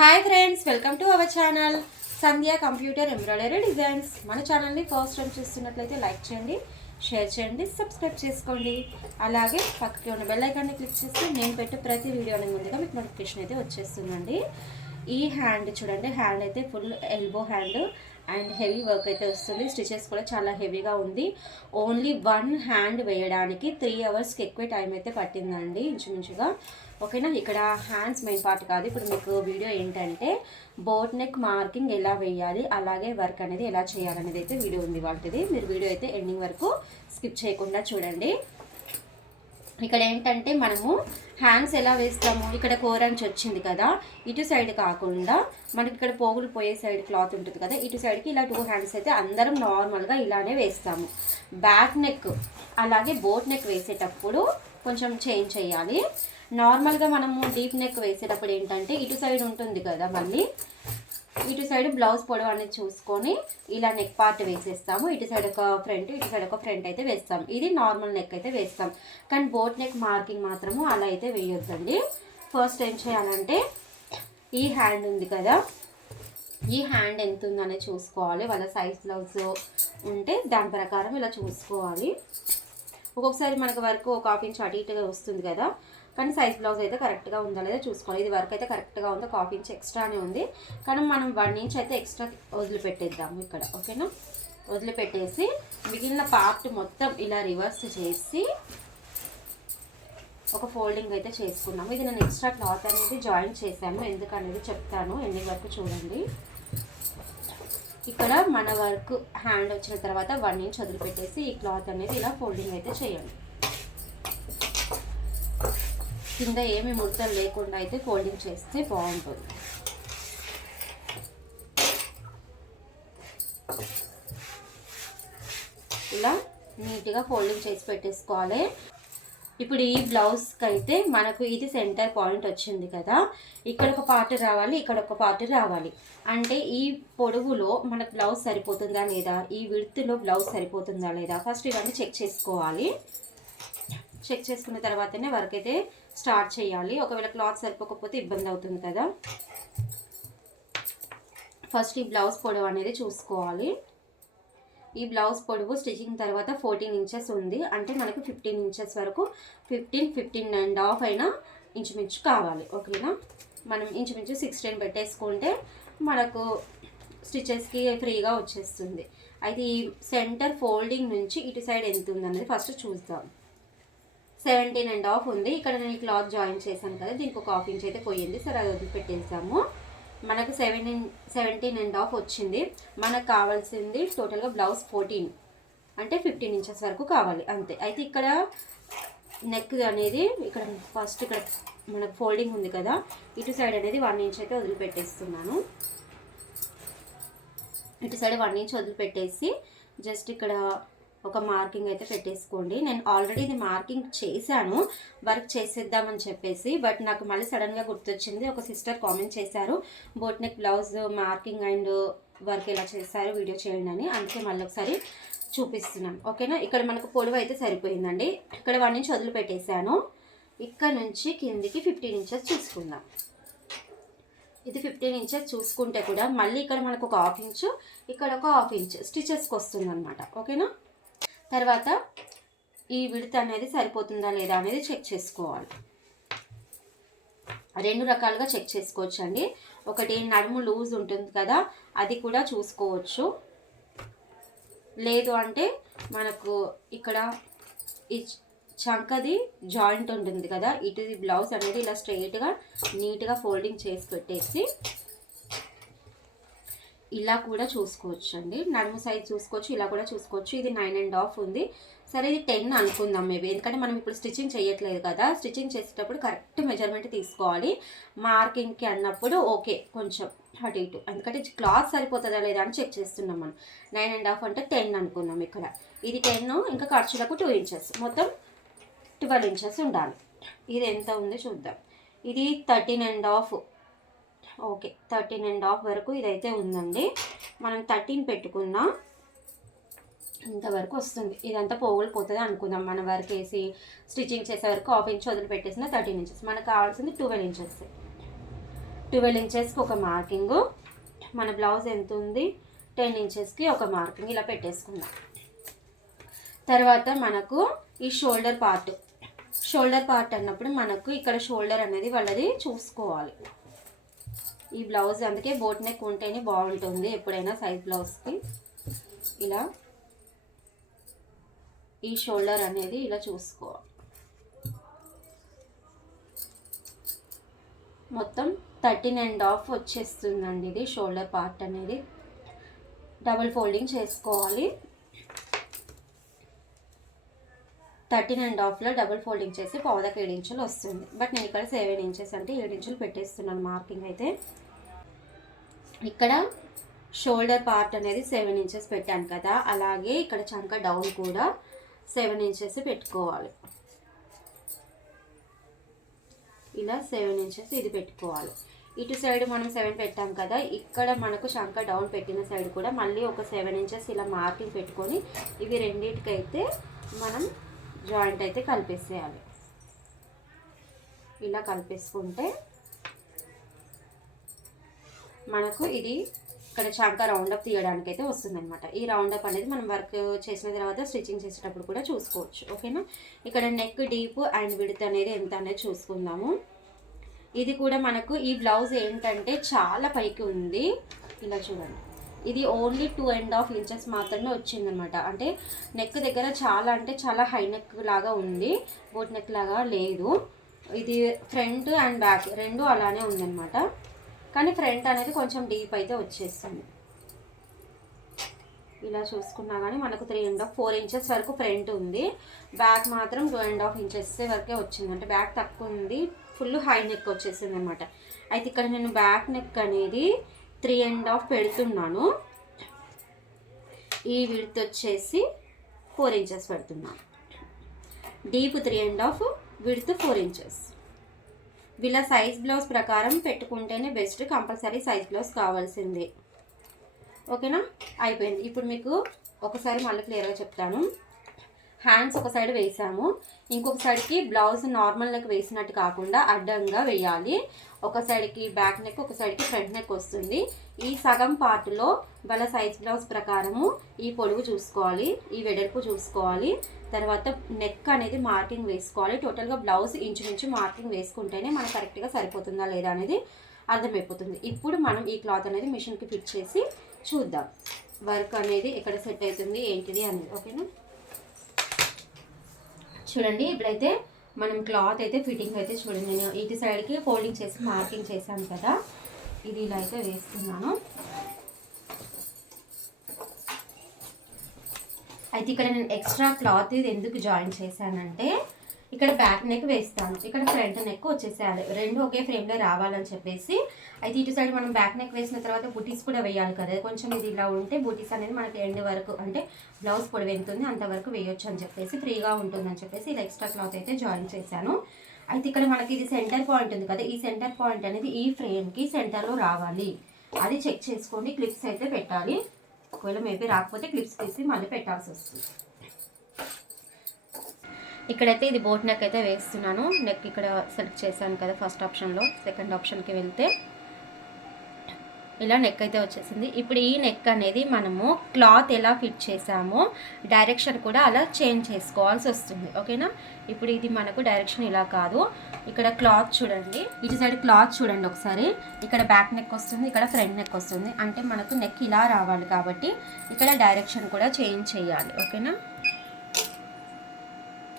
Hi friends, welcome to our channel Sandhya computer embroidery designs. మన ఛానల్ని first time చూస్తున్నట్లయితే like చేయండి, share చేయండి, సబ్స్క్రైబ్ చేసుకోండి. అలాగే పక్కకి ఉన్న బెల్ ఐకాన్ని క్లిక్ చేస్తే నేను పెట్టే ప్రతి వీడియో అనేది ముందుగా మీకు నోటిఫికేషన్ అయితే వచ్చేస్తుందండి. ఈ హ్యాండ్ చూడండి, హ్యాండ్ అయితే full elbow hand and heavy work అయితే వస్తుంది. స్టిచెస్ కూడా చాలా హెవీగా ఉంది. ఓన్లీ వన్ హ్యాండ్ వేయడానికి 3 అవర్స్కి ఎక్కువ టైం అయితే పట్టిందండి ఇంచుమించుగా. ఓకేనా, ఇక్కడ హ్యాండ్స్ మెయిన్ పార్ట్ కాదు. ఇప్పుడు మీకు వీడియో ఏంటంటే బోట్ నెక్ మార్కింగ్ ఎలా వేయాలి, అలాగే వర్క్ అనేది ఎలా చేయాలనేది అయితే వీడియో ఉంది వాటిది. మీరు వీడియో అయితే ఎండింగ్ వరకు స్కిప్ చేయకుండా చూడండి. ఇక్కడ ఏంటంటే మనము హ్యాండ్స్ ఎలా వేస్తాము, ఇక్కడ కోరంచి వచ్చింది కదా, ఇటు సైడ్ కాకుండా మనకి ఇక్కడ పోగులు పోయే సైడ్ క్లాత్ ఉంటుంది కదా, ఇటు సైడ్కి ఇలా 2 హ్యాండ్స్ అయితే అందరం నార్మల్గా ఇలానే వేస్తాము. బ్యాక్ నెక్ అలాగే బోట్ నెక్ వేసేటప్పుడు కొంచెం చేంజ్ చేయాలి. నార్మల్గా మనము డీప్ నెక్ వేసేటప్పుడు ఏంటంటే ఇటు సైడ్ ఉంటుంది కదా, మళ్ళీ ఇటు సైడ్ బ్లౌజ్ పొడవు అనేది చూసుకొని ఇలా నెక్ పార్ట్ వేసేస్తాము. ఇటు సైడ్ ఒక ఫ్రంట్, ఇటు సైడ్ ఒక ఫ్రంట్ అయితే వేస్తాం. ఇది నార్మల్ నెక్ అయితే వేస్తాం. కానీ బోట్ నెక్ మార్కింగ్ మాత్రము అలా అయితే వేయొద్దండి. ఫస్ట్ ఏం చేయాలంటే ఈ హ్యాండ్ ఉంది కదా, ఈ హ్యాండ్ ఎంత ఉందనేది చూసుకోవాలి. వాళ్ళ సైజ్ బ్లౌజ్ ఉంటే దాని ప్రకారం ఇలా చూసుకోవాలి. ఒక్కొక్కసారి మనకు వరకు ఒక 1/2 ఇంచ్ అటు ఇటుగా వస్తుంది కదా, కానీ సైజ్ బ్లౌజ్ అయితే కరెక్ట్గా ఉందా లేదా చూసుకోవాలి. ఇది వర్క్ అయితే కరెక్ట్గా ఉంది, 1/2 ఇంచ్ ఎక్స్ట్రానే ఉంది. కానీ మనం 1 ఇంచ్ అయితే ఎక్స్ట్రా వదిలిపెట్టేద్దాము ఇక్కడ. ఓకేనా, వదిలిపెట్టేసి మిగిలిన పార్ట్ మొత్తం ఇలా రివర్స్ చేసి ఒక ఫోల్డింగ్ అయితే చేసుకున్నాము. ఇది నేను ఎక్స్ట్రా క్లాత్ అనేది జాయిన్ చేశాను, ఎందుకనేది చెప్తాను, ఎండింగ్ వరకు చూడండి. ఇక్కడ మన వర్క్ హ్యాండ్ వచ్చిన తర్వాత 1 ఇంచ్ వదిలిపెట్టేసి ఈ క్లాత్ అనేది ఇలా ఫోల్డింగ్ అయితే చేయండి. కింద ఏమి ముడతలు లేకుండా అయితే ఫోల్డింగ్ చేస్తే బాగుంటుంది. ఇలా నీట్గా ఫోల్డింగ్ చేసి పెట్టేసుకోవాలి. ఇప్పుడు ఈ బ్లౌజ్కి అయితే మనకు ఇది సెంటర్ పాయింట్ వచ్చింది కదా, ఇక్కడ ఒక పార్ట్ రావాలి, ఇక్కడ ఒక పార్ట్ రావాలి. అంటే ఈ పొడవులో మనకు బ్లౌజ్ సరిపోతుందా లేదా, ఈ విడ్త్లో బ్లౌజ్ సరిపోతుందా లేదా, ఫస్ట్ ఇవన్నీ చెక్ చేసుకోవాలి. చెక్ చేసుకున్న తర్వాతనే వర్క్ అయితే స్టార్ట్ చేయాలి. ఒకవేళ క్లాత్ సరిపోకపోతే ఇబ్బంది అవుతుంది కదా. ఫస్ట్ ఈ బ్లౌజ్ పొడవు అనేది చూసుకోవాలి. ఈ బ్లౌజ్ పొడవు స్టిచ్చింగ్ తర్వాత 14 ఇంచెస్ ఉంది. అంటే మనకు 15 ఇంచెస్ వరకు 15.5 అయినా ఇంచుమించు కావాలి. ఓకేనా, మనం ఇంచుమించు 16 పెట్టేసుకుంటే మనకు స్టిచెస్కి ఫ్రీగా వచ్చేస్తుంది. అయితే ఈ సెంటర్ ఫోల్డింగ్ నుంచి ఇటు సైడ్ ఎంత ఉంది అనేది ఫస్ట్ చూద్దాం. 17.5 ఉంది. ఇక్కడ నేను క్లాత్ జాయిన్ చేశాను కదా, దీనికి ఒక 1/2 ఇంచ్ అయితే పోయింది. సరే, అది వదిలిపెట్టేసాము. మనకు 17.5 వచ్చింది. మనకు కావాల్సింది టోటల్గా బ్లౌజ్ 14 అంటే 15 ఇంచెస్ వరకు కావాలి అంతే. అయితే ఇక్కడ నెక్ అనేది ఇక్కడ ఫస్ట్ ఇక్కడ మనకు ఫోల్డింగ్ ఉంది కదా, ఇటు సైడ్ అనేది 1 ఇంచ్ అయితే వదిలిపెట్టేస్తున్నాను. ఇటు సైడ్ 1 ఇంచ్ వదిలిపెట్టేసి జస్ట్ ఇక్కడ ఒక మార్కింగ్ అయితే పెట్టేసుకోండి. నేను ఆల్రెడీ ఇది మార్కింగ్ చేశాను వర్క్ చేసేద్దామని చెప్పేసి, బట్ నాకు మళ్ళీ సడన్గా గుర్తొచ్చింది. ఒక సిస్టర్ కామెంట్ చేశారు boat neck blouse marking and work ఎలా చేశారు వీడియో చేయండి అని, అందుకే మళ్ళీ ఒకసారి చూపిస్తున్నాం. ఓకేనా, ఇక్కడ మనకు పొడవు అయితే సరిపోయిందండి. ఇక్కడ 1 ఇంచ్ వదిలిపెట్టేశాను. ఇక్కడ నుంచి కిందికి 15 ఇంచెస్ చూసుకుందాం. ఇది 15 ఇంచెస్ చూసుకుంటే కూడా మళ్ళీ ఇక్కడ మనకు ఒక 1/2 ఇంచ్, ఇక్కడ ఒక 1/2 ఇంచ్ స్టిచెస్కి వస్తుంది అనమాట. ఓకేనా, తర్వాత ఈ విడత అనేది సరిపోతుందా లేదా అనేది చెక్ చేసుకోవాలి. 2 రకాలుగా చెక్ చేసుకోవచ్చు అండి. ఒకటి నడుము లూజ్ ఉంటుంది కదా, అది కూడా చూసుకోవచ్చు. లేదు అంటే మనకు ఇక్కడ ఈ చంకది జాయింట్ ఉంటుంది కదా, ఇటు బ్లౌజ్ అనేది ఇలా స్ట్రైట్గా నీట్గా ఫోల్డింగ్ చేసి పెట్టేసి ఇలా కూడా చూసుకోవచ్చు అండి. నడుము సైజ్ చూసుకోవచ్చు, ఇలా కూడా చూసుకోవచ్చు. ఇది 9.5 ఉంది. సరే, ఇది 10 అనుకుందాం మేబీ, ఎందుకంటే మనం ఇప్పుడు స్టిచ్చింగ్ చేయట్లేదు కదా. స్టిచ్చింగ్ చేసేటప్పుడు కరెక్ట్ మెజర్మెంట్ తీసుకోవాలి. మార్కింగ్కి అన్నప్పుడు ఓకే కొంచెం అటు ఇటు, ఎందుకంటే క్లాత్ సరిపోతుందా లేదా అని చెక్ చేస్తున్నాం మనం. 9.5 అంటే 10 అనుకుందాం. ఇక్కడ ఇది 10, ఇంకా ఖర్చులకు 2 ఇంచెస్, మొత్తం 12 ఇంచెస్ ఉండాలి. ఇది ఎంత ఉంది చూద్దాం. ఇది 13.5. ఓకే, 13.5 వరకు ఇదైతే ఉందండి. మనం 13 పెట్టుకున్నా ఇంతవరకు వస్తుంది. ఇదంతా పోగులు పోతుంది అనుకుందాం. మన వరకు వేసి స్టిచ్చింగ్ చేసే వరకు 1/2 ఇంచ్ వదిలిపెట్టేసిన 13 ఇంచెస్. మనకు కావాల్సింది 12 ఇంచెస్. 12 ఇంచెస్కి ఒక మార్కింగ్, మన బ్లౌజ్ ఎంత ఉంది 10 ఇంచెస్కి ఒక మార్కింగ్ ఇలా పెట్టేసుకుందాం. తర్వాత మనకు ఈ షోల్డర్ పార్ట్ అన్నప్పుడు మనకు ఇక్కడ షోల్డర్ అనేది వాళ్ళది చూసుకోవాలి. ఈ బ్లౌజ్ అందుకే బోట్ నెక్ ఉంటేనే బాగుంటుంది ఎప్పుడైనా సైజ్ బ్లౌజ్కి. ఇలా ఈ షోల్డర్ అనేది ఇలా చూసుకోవాలి. మొత్తం 13.5 వచ్చేస్తుందండి ఇది షోల్డర్ పార్ట్ అనేది. డబుల్ ఫోల్డింగ్ చేసుకోవాలి. 13.5లో డబుల్ ఫోల్డింగ్ చేసి 7.5 ఇంచులు వస్తుంది. బట్ నేను ఇక్కడ 7 ఇంచెస్ అంటే 7 ఇంచులు పెట్టేస్తున్నాను మార్కింగ్ అయితే. ఇక్కడ షోల్డర్ పార్ట్ అనేది 7 ఇంచెస్ పెట్టాను కదా, అలాగే ఇక్కడ చంక డౌన్ కూడా 7 ఇంచెస్ పెట్టుకోవాలి. ఇలా 7 ఇంచెస్ ఇది పెట్టుకోవాలి. ఇటు సైడ్ మనం 7 పెట్టాం కదా, ఇక్కడ మనకు చంక డౌన్ పెట్టిన సైడ్ కూడా మళ్ళీ ఒక 7 ఇంచెస్ ఇలా మార్కింగ్ పెట్టుకొని ఇవి రెండింటికైతే మనం జాయింట్ అయితే కలిపేసేయాలి. ఇలా కలిపేసుకుంటే మనకు ఇది ఇక్కడ చంక రౌండప్ తీయడానికి అయితే వస్తుందన్నమాట. ఈ రౌండప్ అనేది మనం వర్క్ చేసిన తర్వాత స్టిచ్చింగ్ చేసేటప్పుడు కూడా చూసుకోవచ్చు. ఓకేనా. ఇక్కడ నెక్ డీప్ అండ్ విడ్త్ అనేది ఎంత అనేది చూసుకుందాము. ఇది కూడా మనకు ఈ బ్లౌజ్ ఏంటంటే చాలా పైకి ఉంది. ఇలా చూడండి, ఇది ఓన్లీ 2.5 ఇంచెస్ మాత్రమే వచ్చిందనమాట. అంటే నెక్ దగ్గర చాలా అంటే చాలా హై నెక్ లాగా ఉంది, బోట్ నెక్ లాగా లేదు. ఇది ఫ్రంట్ అండ్ బ్యాక్ రెండు అలానే ఉందన్నమాట. కానీ ఫ్రంట్ అనేది కొంచెం డీప్ అయితే వచ్చేస్తుంది. ఇలా చూసుకున్నా కానీ మనకు 3.5 4 ఇంచెస్ వరకు ఫ్రంట్ ఉంది, బ్యాక్ మాత్రం 2.5 ఇంచెస్ వరకే వచ్చింది. అంటే బ్యాక్ తక్కువ ఉంది, ఫుల్ హై నెక్ వచ్చేసింది అనమాట. అయితే ఇక్కడ నేను బ్యాక్ నెక్ అనేది 3.5 పెడుతున్నాను. ఈ విడ్త్ వచ్చేసి 4 ఇంచెస్ పెడుతున్నాను. Deep 3.5, width 4 inches. వీళ్ళ సైజ్ బ్లౌజ్ ప్రకారం పెట్టుకుంటేనే బెస్ట్. కంపల్సరీ సైజ్ బ్లౌజ్ కావాల్సిందే. ఓకేనా. అయిపోయింది. ఇప్పుడు మీకు ఒకసారి మళ్ళీ క్లియర్గా చెప్తాను. హ్యాండ్స్ ఒక సైడ్ వేసాము, ఇంకొక సైడ్కి బ్లౌజ్ నార్మల్ నెక్ వేసినట్టు కాకుండా అడ్డంగా వేయాలి. ఒక సైడ్కి బ్యాక్ నెక్, ఒక సైడ్కి ఫ్రంట్ నెక్ వస్తుంది. ఈ సగం పార్ట్లో వాళ్ళ సైజ్ బ్లౌజ్ ప్రకారము ఈ పొడవు చూసుకోవాలి, ఈ వెడల్పు చూసుకోవాలి. తర్వాత నెక్ అనేది మార్కింగ్ వేసుకోవాలి. టోటల్గా బ్లౌజ్ ఇంచుమించు మార్కింగ్ వేసుకుంటేనే మనకు కరెక్ట్గా సరిపోతుందా లేదా అనేది అర్థమైపోతుంది. ఇప్పుడు మనం ఈ క్లాత్ అనేది మిషన్కి ఫిట్ చేసి చూద్దాం వర్క్ అనేది ఎక్కడ సెట్ అవుతుంది ఏంటిది అనేది. ఓకేనా. చూడండి, ఇప్పుడైతే మనం క్లాత్ అయితే ఫిట్టింగ్ అయితే చూడండి. నేను ఇటు సైడ్కి ఫోల్డింగ్ చేసి మార్కింగ్ చేశాను కదా, ఇది ఇలా అయితే వేస్తున్నాను. అయితే ఇక్కడ నేను ఎక్స్ట్రా క్లాత్ ఇది ఎందుకు జాయిన్ చేశానంటే, ఇక్కడ బ్యాక్ నెక్ వేస్తాను, ఇక్కడ ఫ్రంట్ నెక్ వచ్చేసేయాలి, రెండు ఒకే ఫ్రేమ్లో రావాలని చెప్పేసి. అయితే ఇటు సైడ్ మనం బ్యాక్ నెక్ వేసిన తర్వాత బుటీస్ కూడా వేయాలి కదా, కొంచెం ఇది ఇలా ఉంటే బుటీస్ అనేది మనకి ఎండ్ వరకు అంటే బ్లౌజ్ పొడవు ఎంతుంది అంతవరకు వేయొచ్చు అని చెప్పేసి, ఫ్రీగా ఉంటుందని చెప్పేసి ఇలా ఎక్స్ట్రా క్లాత్ అయితే జాయిన్ చేశాను. అయితే ఇక్కడ మనకి ఇది సెంటర్ పాయింట్ ఉంది కదా, ఈ సెంటర్ పాయింట్ అనేది ఈ ఫ్రేమ్కి సెంటర్లో రావాలి. అది చెక్ చేసుకోండి. క్లిప్స్ అయితే పెట్టాలి. ఒకవేళ మేబీ రాకపోతే క్లిప్స్ తీసి మళ్ళీ పెట్టాల్సి వస్తుంది. ఇక్కడైతే ఇది బోట్ నెక్ అయితే వేస్తున్నాను. నెక్ ఇక్కడ సెలెక్ట్ చేశాను కదా ఫస్ట్ ఆప్షన్లో. సెకండ్ ఆప్షన్కి వెళ్తే ఇలా నెక్ అయితే వచ్చేసింది. ఇప్పుడు ఈ నెక్ అనేది మనము క్లాత్ ఎలా ఫిట్ చేసామో డైరెక్షన్ కూడా అలా చేంజ్ చేసుకోవాల్సి వస్తుంది. ఓకేనా. ఇప్పుడు ఇది మనకు డైరెక్షన్ ఇలా కాదు, ఇక్కడ క్లాత్ చూడండి, ఇటు సైడ్ క్లాత్ చూడండి ఒకసారి. ఇక్కడ బ్యాక్ నెక్ వస్తుంది, ఇక్కడ ఫ్రంట్ నెక్ వస్తుంది. అంటే మనకు నెక్ ఇలా రావాలి కాబట్టి ఇక్కడ డైరెక్షన్ కూడా చేంజ్ చేయాలి. ఓకేనా.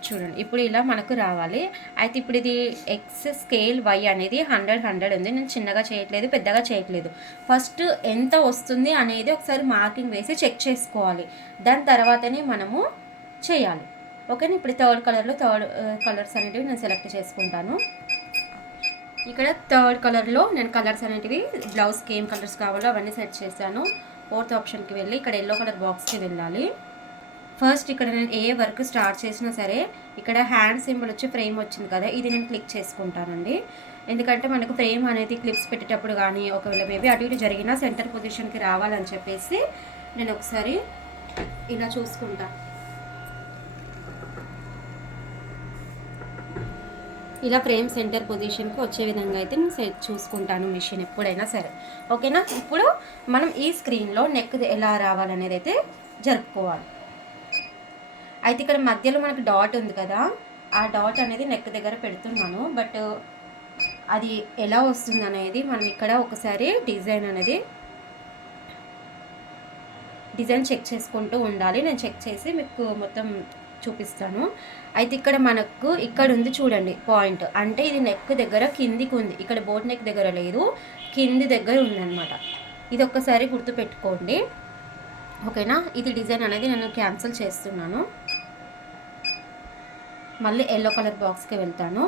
చూడండి, ఇప్పుడు ఇలా మనకు రావాలి. అయితే ఇప్పుడు ఇది ఎక్స్ స్కేల్ వై అనేది 100 ఉంది. నేను చిన్నగా చేయట్లేదు, పెద్దగా చేయట్లేదు. ఫస్ట్ ఎంత వస్తుంది అనేది ఒకసారి మార్కింగ్ వేసి చెక్ చేసుకోవాలి. దాని తర్వాతనే మనము చేయాలి. ఓకేనా. ఇప్పుడు థర్డ్ కలర్స్ అనేటివి నేను సెలెక్ట్ చేసుకుంటాను. ఇక్కడ థర్డ్ కలర్లో నేను కలర్స్ అనేటివి బ్లౌజ్కి ఏం కలర్స్ కావాలో అవన్నీ సెట్ చేశాను. ఫోర్త్ ఆప్షన్కి వెళ్ళి ఇక్కడ ఎల్లో కలర్ బాక్స్కి వెళ్ళాలి. ఫస్ట్ ఇక్కడ నేను ఏ వర్క్ స్టార్ట్ చేసినా సరే ఇక్కడ హ్యాండ్ సింబల్ వచ్చి ఫ్రేమ్ వచ్చింది కదా, ఇది నేను క్లిక్ చేసుకుంటానండి. ఎందుకంటే మనకు ఫ్రేమ్ అనేది క్లిప్స్ పెట్టేటప్పుడు కానీ ఒకవేళ మేబీ అటు ఇటు జరిగినా సెంటర్ పొజిషన్కి రావాలని చెప్పేసి నేను ఒకసారి ఇలా చూసుకుంటాను. ఇలా ఫ్రేమ్ సెంటర్ పొజిషన్కి వచ్చే విధంగా అయితే నేను చూసుకుంటాను మిషన్ ఎప్పుడైనా సరే. ఓకేనా. ఇప్పుడు మనం ఈ స్క్రీన్లో నెక్ ఎలా రావాలనేది అయితే జరుపుకోవాలి. అయితే ఇక్కడ మధ్యలో మనకు డాట్ ఉంది కదా, ఆ డాట్ అనేది నెక్ దగ్గర పెడుతున్నాను. బట్ అది ఎలా వస్తుంది అనేది మనం ఇక్కడ ఒకసారి డిజైన్ చెక్ చేసుకుంటూ ఉండాలి. నేను చెక్ చేసి మీకు మొత్తం చూపిస్తాను. అయితే ఇక్కడ మనకు ఇక్కడ ఉంది చూడండి పాయింట్, అంటే ఇది నెక్ దగ్గర కిందికి ఉంది, ఇక్కడ బోట్ నెక్ దగ్గర లేదు, కింది దగ్గర ఉందన్నమాట. ఇది ఒక్కసారి గుర్తుపెట్టుకోండి. ఓకేనా. ఇది డిజైన్ అనేది నేను క్యాన్సిల్ చేస్తున్నాను. మళ్ళీ ఎల్లో కలర్ బాక్స్కి వెళ్తాను.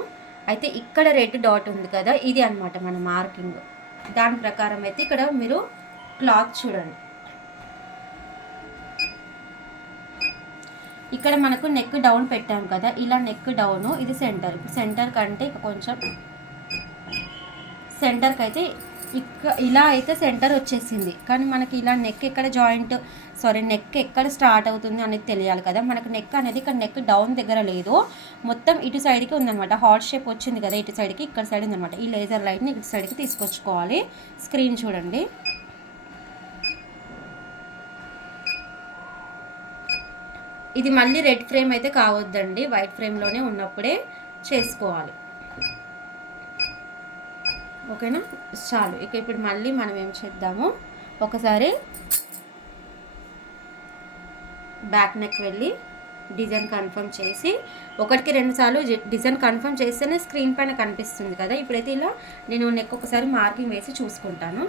అయితే ఇక్కడ రెడ్ డాట్ ఉంది కదా, ఇది అనమాట మన మార్కింగ్. దాని ప్రకారం అయితే ఇక్కడ మీరు క్లాత్ చూడండి. ఇక్కడ మనకు నెక్ డౌన్ పెట్టాం కదా, ఇలా నెక్ డౌను, ఇది సెంటర్. సెంటర్ కంటే ఇక కొంచెం సెంటర్కి అయితే ఇలా అయితే సెంటర్ వచ్చేసింది. కానీ మనకి ఇలా నెక్ ఎక్కడ స్టార్ట్ అవుతుంది అనేది తెలియాలి కదా. మనకు నెక్ అనేది ఇక్కడ నెక్ డౌన్ దగ్గర లేదు, మొత్తం ఇటు సైడ్కి ఉందన్నమాట. హార్ట్ షేప్ వచ్చింది కదా ఇటు సైడ్కి, ఇక్కడ సైడ్ ఉందన్నమాట. ఈ లేజర్ లైట్ని ఇటు సైడ్కి తీసుకొచ్చుకోవాలి. స్క్రీన్ చూడండి. ఇది మళ్ళీ రెడ్ ఫ్రేమ్ అయితే కావద్దండి, వైట్ ఫ్రేమ్లోనే ఉన్నప్పుడే చేసుకోవాలి. ఓకేనా. చాలు. ఇక ఇప్పుడు మళ్ళీ మనం ఏం చేద్దాము, ఒకసారి బ్యాక్ నెక్ వెళ్ళి డిజైన్ కన్ఫర్మ్ చేసి, 1-2 సార్లు డిజైన్ కన్ఫర్మ్ చేస్తేనే స్క్రీన్ పైన కనిపిస్తుంది కదా. ఇప్పుడైతే ఇలా నేను నెక్ ఒకసారి మార్కింగ్ వేసి చూసుకుంటాను.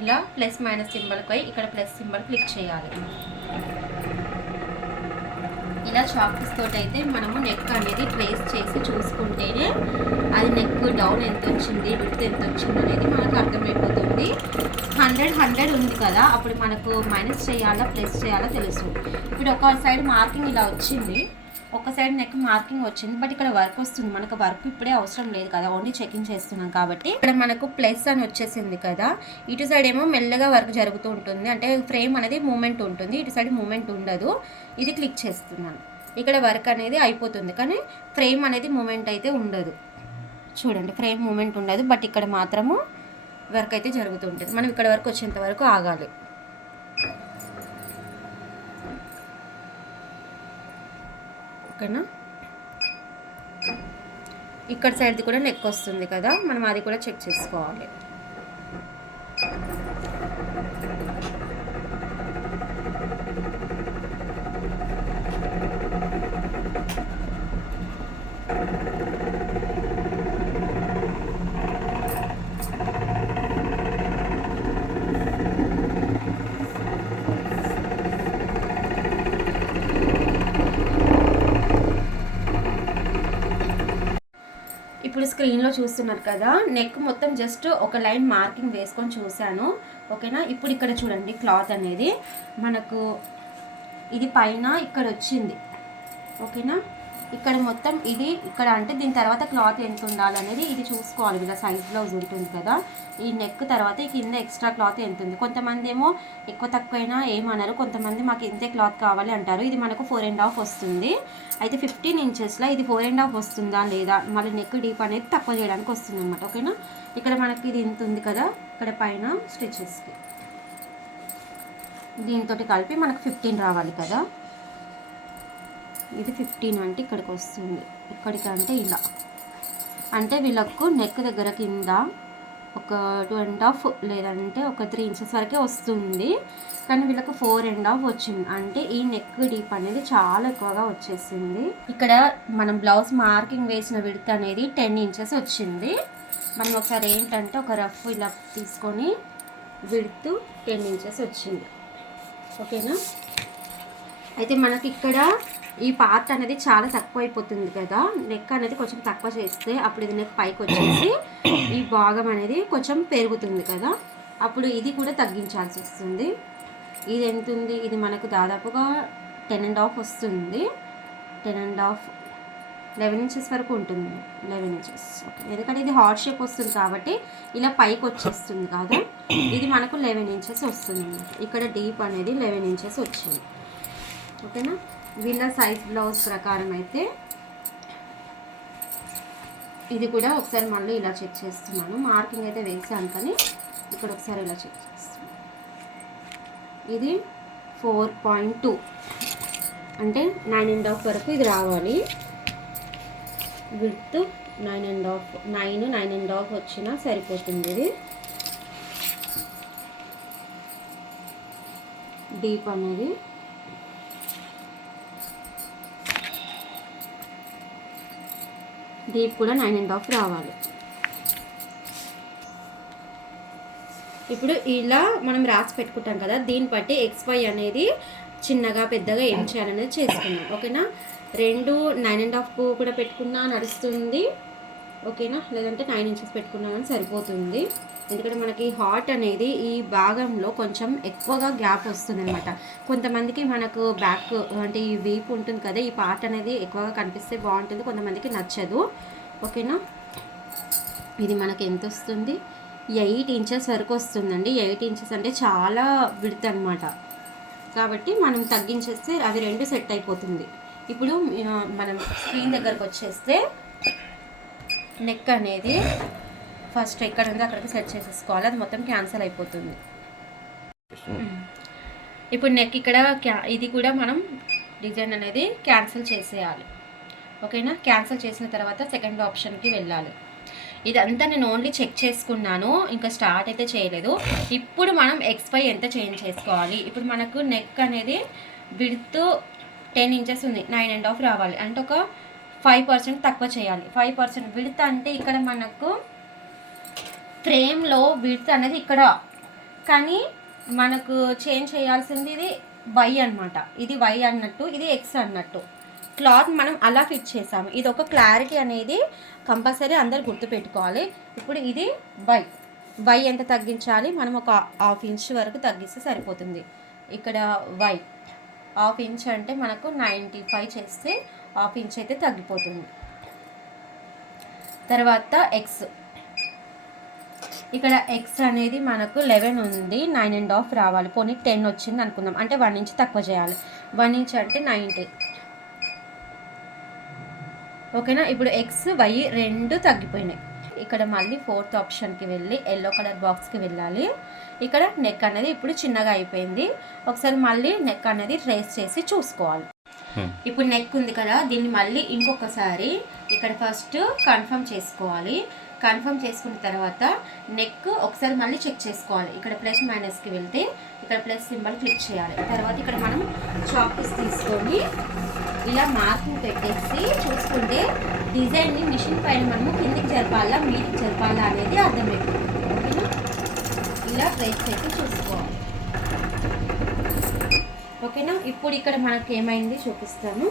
ఇలా ప్లస్ మైనస్ సింబల్కి పోయి ఇక్కడ ప్లస్ సింబల్ క్లిక్ చేయాలి. ఇలా చాక్పీస్ తోటి అయితే మనము నెక్ అనేది ట్రేస్ చేసి చూసుకుంటేనే అది నెక్ డౌన్ ఎంత వచ్చింది, విడ్త్ ఎంత వచ్చింది అనేది మనకు అర్థమైపోతుంది. 100 ఉంది కదా, అప్పుడు మనకు మైనస్ చేయాలా ప్లస్ చేయాలా తెలుసు. ఇప్పుడు ఒక సైడ్ మార్కింగ్ ఇలా వచ్చింది, ఒక సైడ్ నెక్ మార్కింగ్ వచ్చింది, బట్ ఇక్కడ వర్క్ వస్తుంది. మనకు వర్క్ ఇప్పుడే అవసరం లేదు కదా, ఓన్లీ చెకింగ్ చేస్తున్నాం కాబట్టి. ఇక్కడ మనకు ప్లస్ అని వచ్చేసింది కదా, ఇటు సైడ్ ఏమో మెల్లగా వర్క్ జరుగుతూ ఉంటుంది, అంటే ఫ్రేమ్ అనేది మూమెంట్ ఉంటుంది, ఇటు సైడ్ మూమెంట్ ఉండదు. ఇది క్లిక్ చేస్తున్నాను, ఇక్కడ వర్క్ అనేది అయిపోతుంది, కానీ ఫ్రేమ్ అనేది మూమెంట్ అయితే ఉండదు. చూడండి, ఫ్రేమ్ మూమెంట్ ఉండదు, బట్ ఇక్కడ మాత్రము వర్క్ అయితే జరుగుతుంటుంది. మనం ఇక్కడ వరకు వచ్చేంత వరకు ఆగాలి. ఓకేనా. ఇక్కడ సైడ్ది కూడా నెక్ వస్తుంది కదా, మనం అది కూడా చెక్ చేసుకోవాలి. ఇప్పుడు స్క్రీన్లో చూస్తున్నారు కదా, నెక్ మొత్తం జస్ట్ ఒక లైన్ మార్కింగ్ వేసుకొని చూశాను. ఓకేనా. ఇప్పుడు ఇక్కడ చూడండి, క్లాత్ అనేది మనకు ఇది పైన ఇక్కడ వచ్చింది. ఓకేనా. ఇక్కడ మొత్తం ఇది ఇక్కడ, అంటే దీని తర్వాత క్లాత్ ఎంత ఉండాలనేది ఇది చూసుకోవాలి. ఇలా సైజ్ బ్లౌజ్ ఉంటుంది కదా, ఈ నెక్ తర్వాత ఈ కింద ఎక్స్ట్రా క్లాత్ ఎంత ఉంది. కొంతమంది ఏమో ఎక్కువ తక్కువైనా ఏమన్నారు, కొంతమంది మాకు ఇంతే క్లాత్ కావాలి అంటారు. ఇది మనకు 4.5 వస్తుంది. అయితే 15 ఇంచెస్లో ఇది 4.5 వస్తుందా లేదా, మళ్ళీ నెక్ డీప్ అనేది తక్కువ చేయడానికి వస్తుంది అనమాట. ఓకేనా. ఇక్కడ మనకి ఇది ఇంత ఉంది కదా, ఇక్కడ పైన స్టిచెస్కి దీంతో కలిపి మనకు 15 రావాలి కదా. ఇది 15 అంటే ఇక్కడికి వస్తుంది, ఇక్కడికి అంటే ఇలా, అంటే వీళ్ళకు నెక్ దగ్గర కింద ఒక 2.5 లేదంటే ఒక 3 ఇంచెస్ వరకే వస్తుంది, కానీ వీళ్ళకు 4.5 వచ్చింది. అంటే ఈ నెక్ డీప్ అనేది చాలా ఎక్కువగా వచ్చేసింది. ఇక్కడ మనం బ్లౌజ్ మార్కింగ్ వేసిన విడ్త్ అనేది 10 ఇంచెస్ వచ్చింది. మనం ఒకసారి ఏంటంటే ఒక రఫ్ ఇలా తీసుకొని విడ్త్ 10 ఇంచెస్ వచ్చింది. ఓకేనా. అయితే మనకి ఇక్కడ ఈ పార్ట్ అనేది చాలా తక్కువ అయిపోతుంది కదా, నెక్ అనేది కొంచెం తక్కువ చేస్తే అప్పుడు ఇది నెక్ పైకి వచ్చేసి ఈ భాగం అనేది కొంచెం పెరుగుతుంది కదా, అప్పుడు ఇది కూడా తగ్గించాల్సి వస్తుంది. ఇది ఎంత ఉంది, ఇది మనకు దాదాపుగా 10.5 వస్తుంది. 10.5 11 ఇంచెస్ వరకు ఉంటుంది. 11 ఇంచెస్. ఓకే. ఎందుకంటే ఇది హార్ట్ షేప్ వస్తుంది కాబట్టి ఇలా పైకి వచ్చేస్తుంది కాదు, ఇది మనకు 11 ఇంచెస్ వస్తుంది. ఇక్కడ డీప్ అనేది 11 ఇంచెస్ వచ్చింది. ఓకేనా. వీళ్ళ సైజ్ బ్లౌజ్ ప్రకారం అయితే ఇది కూడా ఒకసారి మళ్ళీ ఇలా చెక్ చేస్తున్నాను. మార్కింగ్ అయితే వేసాను కానీ ఇక్కడ ఒకసారి ఇలా చెక్ చేస్తున్నాను. ఇది 4.2 అంటే 9.5 వరకు ఇది రావాలి. విడ్త్ 9.5 వచ్చినా సరిపోతుంది. ఇది డీప్ అనేది డీప్ కూడా 9.5 రావాలి. ఇప్పుడు ఇలా మనం రాసి పెట్టుకుంటాం కదా, దీన్ని బట్టి XY అనేది చిన్నగా పెద్దగా ఏం చేయాలనేది చేసుకున్నాం. ఓకేనా, 2 9.5 కూడా పెట్టుకున్నా నడుస్తుంది. ఓకేనా, లేదంటే 9 ఇంచెస్ పెట్టుకున్నా కానీ సరిపోతుంది. ఎందుకంటే మనకి హార్ట్ అనేది ఈ భాగంలో కొంచెం ఎక్కువగా గ్యాప్ వస్తుంది అనమాట. కొంతమందికి మనకు బ్యాక్ అంటే ఈ వీపు ఉంటుంది కదా, ఈ పార్ట్ అనేది ఎక్కువగా కనిపిస్తే బాగుంటుంది, కొంతమందికి నచ్చదు. ఓకేనా, ఇది మనకి ఎంత వస్తుంది, 8 ఇంచెస్ వరకు వస్తుందండి. 8 ఇంచెస్ అంటే చాలా విడ్త్ అనమాట. కాబట్టి మనం తగ్గించేస్తే అది 2 సెట్ అయిపోతుంది. ఇప్పుడు మనం స్క్రీన్ దగ్గరకు వచ్చేస్తే నెక్ అనేది ఫస్ట్ ఎక్కడ ఉందో అక్కడికి సెట్ చేసేసుకోవాలి. అది మొత్తం క్యాన్సిల్ అయిపోతుంది. ఇప్పుడు నెక్ ఇక్కడ ఇది కూడా మనం డిజైన్ అనేది క్యాన్సిల్ చేసేయాలి. ఓకేనా, క్యాన్సిల్ చేసిన తర్వాత సెకండ్ ఆప్షన్కి వెళ్ళాలి. ఇదంతా నేను ఓన్లీ చెక్ చేసుకున్నాను, ఇంకా స్టార్ట్ అయితే చేయలేదు. ఇప్పుడు మనం XY ఎంత చేంజ్ చేసుకోవాలి. ఇప్పుడు మనకు నెక్ అనేది విడ్త్ 10 ఇంచెస్ ఉంది, 9.5 రావాలి అంటే ఒక 5% తక్కువ చేయాలి. 5% విడ్త్ అంటే ఇక్కడ మనకు ఫ్రేమ్లో విడ్త్ అనేది ఇక్కడ, కానీ మనకు చేంజ్ చేయాల్సింది ఇది Y అనమాట. ఇది Y అన్నట్టు, ఇది X అన్నట్టు. క్లాత్ మనం అలా ఫిట్ చేసాము. ఇది ఒక క్లారిటీ అనేది కంపల్సరీ అందరు గుర్తుపెట్టుకోవాలి. ఇప్పుడు ఇది Y ఎంత తగ్గించాలి, మనం ఒక 1/2 ఇంచ్ వరకు తగ్గిస్తే సరిపోతుంది. ఇక్కడ Y 1/2 ఇంచ్ అంటే మనకు 95 చేస్తే 1/2 ఇంచ్ అయితే తగ్గిపోతుంది. తర్వాత X, ఇక్కడ X అనేది మనకు 11 ఉంది, 9.5 రావాలి. పోనీ 10 వచ్చింది అనుకుందాం, అంటే 1 ఇంచ్ తక్కువ చేయాలి. 1 ఇంచ్ అంటే 90. ఓకేనా, ఇప్పుడు X Y 2 తగ్గిపోయినాయి. ఇక్కడ మళ్ళీ 4th ఆప్షన్కి వెళ్ళి ఎల్లో కలర్ బాక్స్కి వెళ్ళాలి. ఇక్కడ నెక్ అనేది ఇప్పుడు చిన్నగా అయిపోయింది. ఒకసారి మళ్ళీ నెక్ అనేది ట్రేస్ చేసి చూసుకోవాలి. ఇప్పుడు నెక్ ఉంది కదా, దీన్ని మళ్ళీ ఇంకొకసారి ఇక్కడ ఫస్ట్ కన్ఫర్మ్ చేసుకోవాలి. కన్ఫర్మ్ చేసుకున్న తర్వాత నెక్ ఒకసారి మళ్ళీ చెక్ చేసుకోవాలి. ఇక్కడ ప్లస్ మైనస్కి వెళ్తే ఇక్కడ ప్లస్ సింబల్ క్లిక్ చేయాలి. తర్వాత ఇక్కడ మనం చాక్పీస్ తీసుకొని ఇలా మార్కింగ్ పెట్టేసి చూసుకుంటే డిజైన్ని మిషన్ పైన మనము కిందికి జరపాలా మీదికి జరపాలా అనేది అర్థమైపోతుంది. ఓకేనా, ఇలా ప్రెస్ చేసి చూసుకోవాలి. ఓకేనా, ఇప్పుడు ఇక్కడ మనకి ఏమైంది చూపిస్తాను.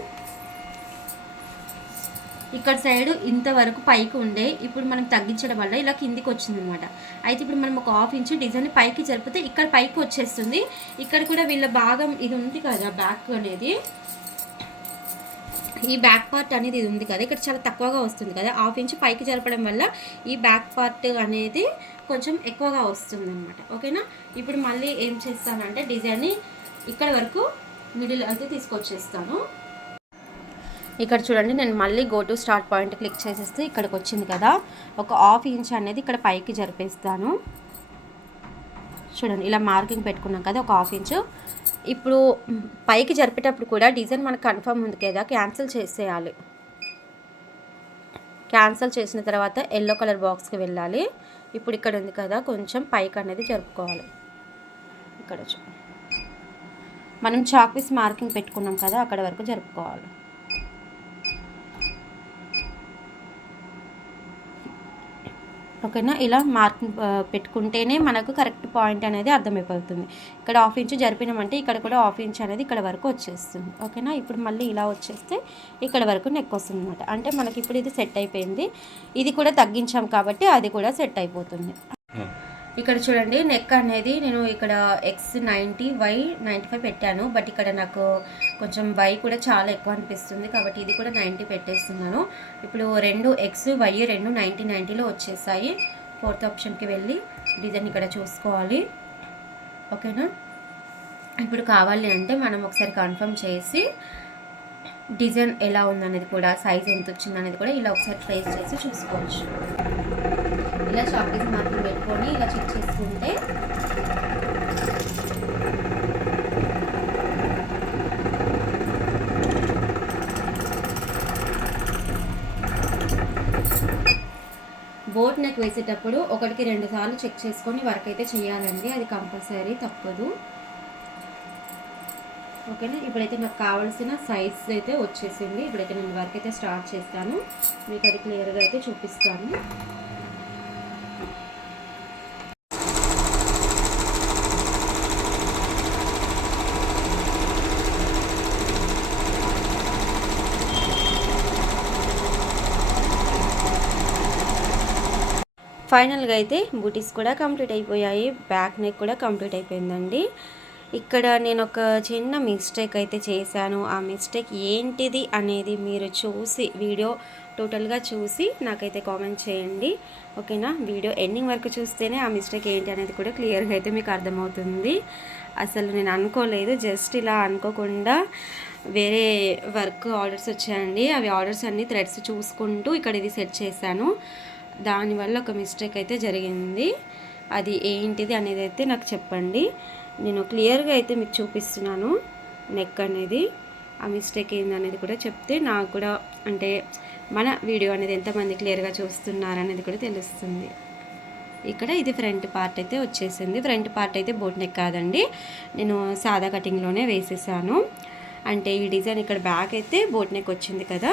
ఇక్కడ సైడ్ ఇంతవరకు పైకి ఉండే, ఇప్పుడు మనం తగ్గించడం వల్ల ఇలా కిందికి వచ్చింది అనమాట. అయితే ఇప్పుడు మనం ఒక 1/2 ఇంచ్ డిజైన్ పైకి జరిపితే ఇక్కడ పైకి వచ్చేస్తుంది. ఇక్కడ కూడా వీళ్ళ భాగం ఇది ఉంది కదా, బ్యాక్ అనేది, ఈ బ్యాక్ పార్ట్ అనేది ఇది ఉంది కదా, ఇక్కడ చాలా తక్కువగా వస్తుంది కదా. 1/2 ఇంచ్ పైకి జరపడం వల్ల ఈ బ్యాక్ పార్ట్ అనేది కొంచెం ఎక్కువగా వస్తుంది అనమాట. ఓకేనా, ఇప్పుడు మళ్ళీ ఏం చేస్తానంటే డిజైన్ని ఇక్కడ వరకు మిడిల్ అయితే తీసుకొచ్చేస్తాను. ఇక్కడ చూడండి, నేను మళ్ళీ go to start point click చేసేస్తే ఇక్కడికి వచ్చింది కదా, ఒక 1/2 ఇంచ్ అనేది ఇక్కడ పైకి జరిపేస్తాను. చూడండి, ఇలా మార్కింగ్ పెట్టుకున్నాం కదా, ఒక 1/2 ఇంచ్. ఇప్పుడు పైకి జరిపేటప్పుడు కూడా డిజైన్ మనకు కన్ఫర్మ్ ఉంది కదా, క్యాన్సిల్ చేసేయాలి. క్యాన్సిల్ చేసిన తర్వాత ఎల్లో కలర్ బాక్స్కి వెళ్ళాలి. ఇప్పుడు ఇక్కడ ఉంది కదా, కొంచెం పైకి అనేది జరుపుకోవాలి. ఇక్కడ మనం చాక్ పీస్ మార్కింగ్ పెట్టుకున్నాం కదా, అక్కడ వరకు జరుపుకోవాలి. ఓకేనా, ఇలా మార్కింగ్ పెట్టుకుంటేనే మనకు కరెక్ట్ పాయింట్ అనేది అర్థమైపోతుంది. ఇక్కడ 1/2 ఇంచ్ జరిపినామంటే ఇక్కడ కూడా 1/2 ఇంచ్ అనేది ఇక్కడ వరకు వచ్చేస్తుంది. ఓకేనా, ఇప్పుడు మళ్ళీ ఇలా వచ్చేస్తే ఇక్కడ వరకు నెక్ వస్తుంది అనమాట. అంటే మనకి ఇప్పుడు ఇది సెట్ అయిపోయింది. ఇది కూడా తగ్గించాం కాబట్టి అది కూడా సెట్ అయిపోతుంది. ఇక్కడ చూడండి, నెక్ అనేది నేను ఇక్కడ X 90 Y 95 పెట్టాను. బట్ ఇక్కడ నాకు కొంచెం Y కూడా చాలా ఎక్కువ అనిపిస్తుంది కాబట్టి ఇది కూడా 90 పెట్టేస్తున్నాను. ఇప్పుడు 2 X Y 2 90లో వచ్చేసాయి. 4th ఆప్షన్కి వెళ్ళి డిజైన్ ఇక్కడ చూసుకోవాలి. ఓకేనా, ఇప్పుడు కావాలి అంటే మనం ఒకసారి కన్ఫర్మ్ చేసి డిజైన్ ఎలా ఉందనేది కూడా, సైజ్ ఎంత వచ్చిందనేది కూడా ఇలా ఒకసారి ట్రేస్ చేసి చూసుకోవచ్చు. ఇలా చాక్పీస్ మార్కింగ్ పెట్టుకొని ఇలా చెక్ చేసుకుంటే బోట్ నెక్ వేసేటప్పుడు 1-2 సార్లు చెక్ చేసుకొని వర్క్ అయితే చేయాలండి, అది కంపల్సరీ తప్పదు. ఓకేనా, ఇప్పుడైతే నాకు కావాల్సిన సైజ్ అయితే వచ్చేసింది. ఇప్పుడైతే నేను వర్క్ అయితే స్టార్ట్ చేస్తాను, మీకు అది క్లియర్గా అయితే చూపిస్తాను. ఫైనల్గా అయితే బూటీస్ కూడా కంప్లీట్ అయిపోయాయి, బ్యాక్ నెక్ కూడా కంప్లీట్ అయిపోయిందండి. ఇక్కడ నేను ఒక చిన్న మిస్టేక్ అయితే చేశాను. ఆ మిస్టేక్ ఏంటిది అనేది మీరు చూసి వీడియో టోటల్గా చూసి నాకైతే కామెంట్ చేయండి. ఓకేనా, వీడియో ఎండింగ్ వరకు చూస్తేనే ఆ మిస్టేక్ ఏంటి అనేది కూడా క్లియర్గా అయితే మీకు అర్థమవుతుంది. అసలు నేను అనుకోలేదు, జస్ట్ ఇలా అనుకోకుండా వేరే వర్క్ ఆర్డర్స్ వచ్చాయండి. అవి ఆర్డర్స్ అన్నీ థ్రెడ్స్ చూసుకుంటూ ఇక్కడ ఇది సెట్ చేశాను. దానివల్ల ఒక మిస్టేక్ అయితే జరిగింది. అది ఏంటిది అనేది అయితే నాకు చెప్పండి. నేను క్లియర్గా అయితే మీకు చూపిస్తున్నాను నెక్ అనేది. ఆ మిస్టేక్ ఏందనేది కూడా చెప్తే నాకు కూడా, అంటే మన వీడియో అనేది ఎంతమంది క్లియర్గా చూస్తున్నారు అనేది కూడా తెలుస్తుంది. ఇక్కడ ఇది ఫ్రంట్ పార్ట్ అయితే వచ్చేసింది. ఫ్రంట్ పార్ట్ అయితే బోట్ నెక్ కాదండి, నేను సాదా కటింగ్లోనే వేసేసాను. అంటే ఈ డిజైన్ ఇక్కడ బ్యాక్ అయితే బోట్ నెక్ వచ్చింది కదా,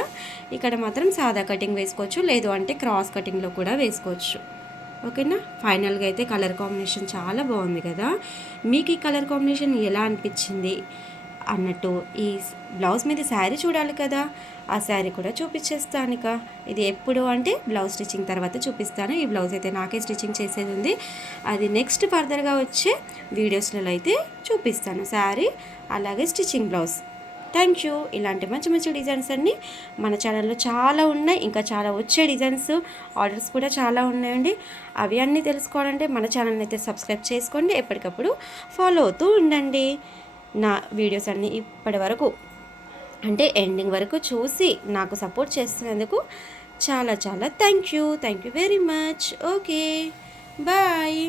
ఇక్కడ మాత్రం సాదా కటింగ్ వేసుకోవచ్చు, లేదు అంటే క్రాస్ కటింగ్లో కూడా వేసుకోవచ్చు. ఓకేనా, ఫైనల్గా అయితే కలర్ కాంబినేషన్ చాలా బాగుంది కదా. మీకు ఈ కలర్ కాంబినేషన్ ఎలా అనిపించింది అన్నట్టు ఈ బ్లౌజ్ మీద శారీ చూడాలి కదా, ఆ శారీ కూడా చూపించేస్తాను. ఇక ఇది ఎప్పుడు అంటే బ్లౌజ్ స్టిచ్చింగ్ తర్వాత చూపిస్తాను. ఈ బ్లౌజ్ అయితే నాకే స్టిచ్చింగ్ చేసేది ఉంది, అది నెక్స్ట్ ఫర్దర్గా వచ్చే వీడియోస్లలో అయితే చూపిస్తాను, శారీ అలాగే స్టిచ్చింగ్ బ్లౌజ్. Thank you. ఇలాంటి మంచి మంచి డిజైన్స్ అన్నీ మన ఛానల్లో చాలా ఉన్నాయి, ఇంకా చాలా వచ్చే డిజైన్స్ ఆర్డర్స్ కూడా చాలా ఉన్నాయండి. అవి అన్నీ తెలుసుకోవాలంటే మన ఛానల్ని అయితే సబ్స్క్రైబ్ చేసుకోండి, ఎప్పటికప్పుడు ఫాలో అవుతూ ఉండండి. నా వీడియోస్ అన్నీ ఇప్పటి వరకు అంటే ఎండింగ్ వరకు చూసి నాకు సపోర్ట్ చేస్తున్నందుకు చాలా చాలా thank you very much. Okay, bye.